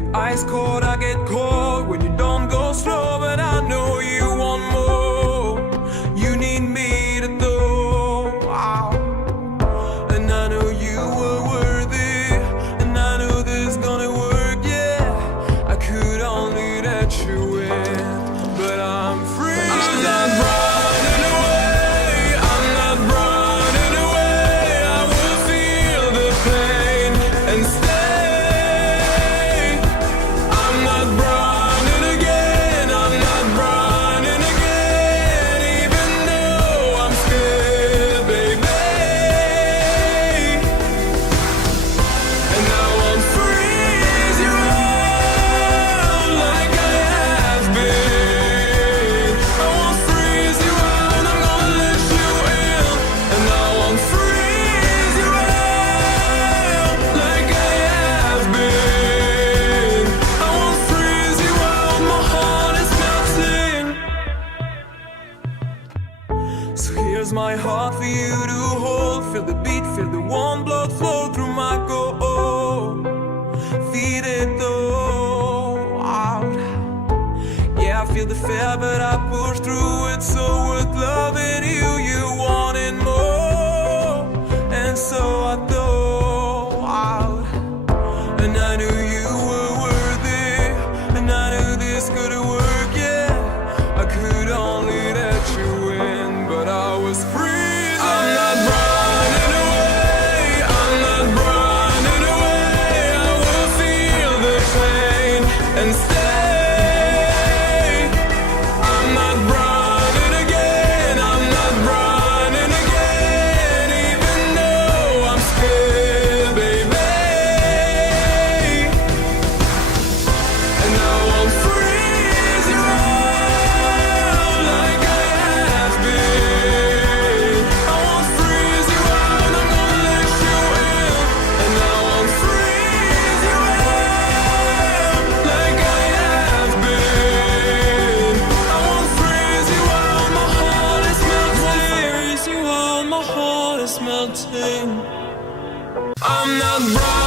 get ice cold, I get cold when you don't go slow, but I know you want more. You need me to throw out, and I know you were worthy, and I know this gonna work, yeah. I could only let you in, but I'm free. I'm not running away, I'm not running away. I will feel the pain and stay. I'm not running again, I'm not running again, even though I'm scared, baby. And I won't freeze you out like I have been. I won't freeze you out, I'm gonna let you in. And I won't freeze you out like I have been. I won't freeze you out, my heart is melting. So here's my heart for you to hold. Feel the beat, feel the warm blood flow through my gold. Feed it though out. Yeah, I feel the fear, but I push through it. So worth loving you, you wanted more, and so I throw out. And I knew you were worthy, and I knew this could work, yeah. I could only let you in, but I was freezing. I'm not running away, I'm not running away. I will feel the pain and stay. I'm not running again, I'm not running again, even though I'm scared, baby. And I won't freeze you out like I have been. I won't freeze you out, I'm gonna let you in. And I won't freeze you out like I have been. I won't freeze you out, my heart is melting. Freeze you out, my heart is melting. I'm not running.